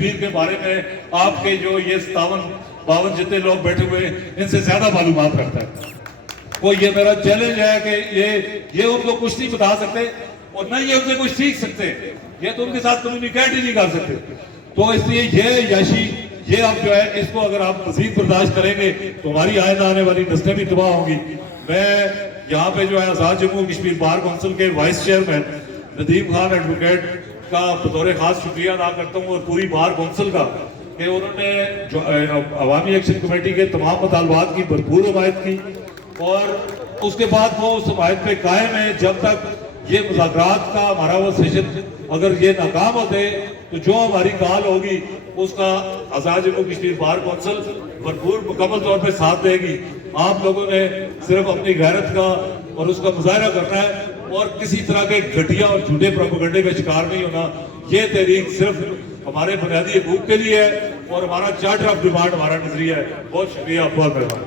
کشمیر کے بارے میں آپ کے جو یہ 57-52 جتنے لوگ بیٹھے ہوئے ان سے زیادہ معلومات رکھتا ہے. وہ یہ میرا چیلنج ہے کہ یہ ان کو کچھ نہیں بتا سکتے اور نہ یہ ان سے کچھ سیکھ سکتے, یہ تو ان کے ساتھ کمیونیکیٹ ہی نہیں کر سکتے. تو اس لیے یہ یاشی یہ اب جو ہے اس کو اگر آپ مزید برداشت کریں گے تو ہماری آئندہ آنے والی نسلیں بھی تباہ ہوں گی. میں یہاں پہ جو ہے آزاد جموں کشمیر بار کونسل کے vice chairman Nadeem Khan advocate کا بطور خاص شکریہ ادا کرتا ہوں اور پوری بار کونسل کا کہ انہوں نے جو عوامی ایکشن کمیٹی کے تمام مطالبات کی بھرپور حمایت کی اور اس کے بعد وہ اس حمایت پہ قائم ہے جب تک یہ مذاکرات کا ہمارا وہ سیشن اگر یہ ناکام ہوتے تو جو ہماری کال ہوگی اس کا آزاد جموں کشمیر بار کونسل بھرپور مکمل طور پہ ساتھ دے گی. آپ لوگوں نے صرف اپنی غیرت کا اور اس کا مظاہرہ کرنا ہے اور کسی طرح کے گھٹیا اور جھوٹے پروپیگنڈے کا شکار نہیں ہونا. یہ تحریک صرف ہمارے بنیادی حقوق کے لیے ہے اور ہمارا چارٹر آف ڈیمانڈ ہمارا نظریہ ہے. بہت شکریہ, بہت مہربانی.